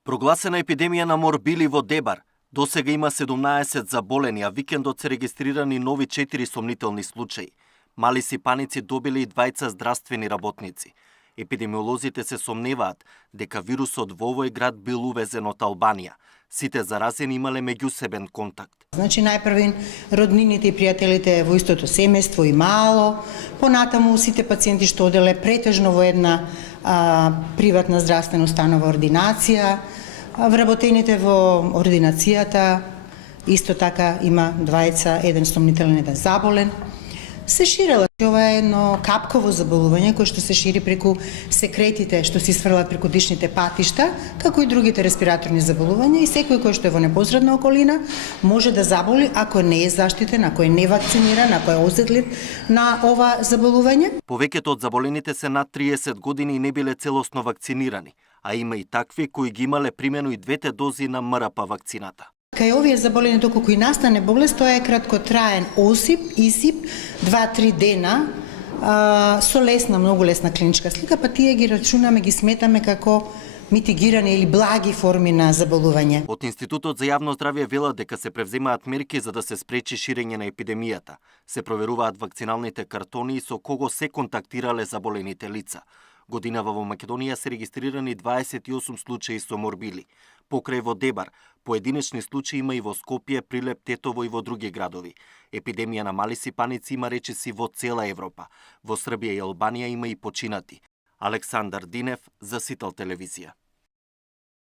Прогласена епидемија на морбили во Дебар. Досега има 17 заболени, а викендот се регистрирани нови 4 сомнителни случаи. Мали сипаници добили и двајца здравствени работници. Епидемиолозите се сомневаат дека вирусот во овој град бил увезен од Албанија. Сите заразени имале меѓусебен контакт. Значи, најпрвин роднините и пријателите во истото семејство и мало, понатаму сите пациенти што оделе претежно во една приватна здравствена установа ординација, вработените во ординацијата, исто така има двајца, еден сомнителен, еден заболен. Се ширела. Ова е едно капково заболување кое што се шири преку секретите што се исфрлат преку дишните патишта, како и другите респираторни заболувања, и секој кој што е во непосредна околина може да заболи ако не е заштитен, ако е невакциниран, ако е осетлив на ова заболување. Повеќето од заболените се над 30 години и не биле целосно вакцинирани, а има и такви кои ги имале примено и двете дози на МРП вакцината. Кај овие заболени, доколку и настане болест, тоа е краткотраен осип, исип, 2-3 дена, со лесна, многу лесна клиничка слика, па тие ги рачунаме, ги сметаме како митигирани или благи форми на заболување. Од Институтот за јавно здравје велат дека се превземаат мерки за да се спречи ширење на епидемијата. Се проверуваат вакциналните картони и со кого се контактирале заболените лица. Годинава во Македонија се регистрирани 28 случаи со морбили. Покрај во Дебар, поединечни случаи има и во Скопје, Прилеп, Тетово и во други градови. Епидемија на мали сипаници има речиси во цела Европа. Во Србија и Албанија има и починати. Александар Динев за Сител телевизија.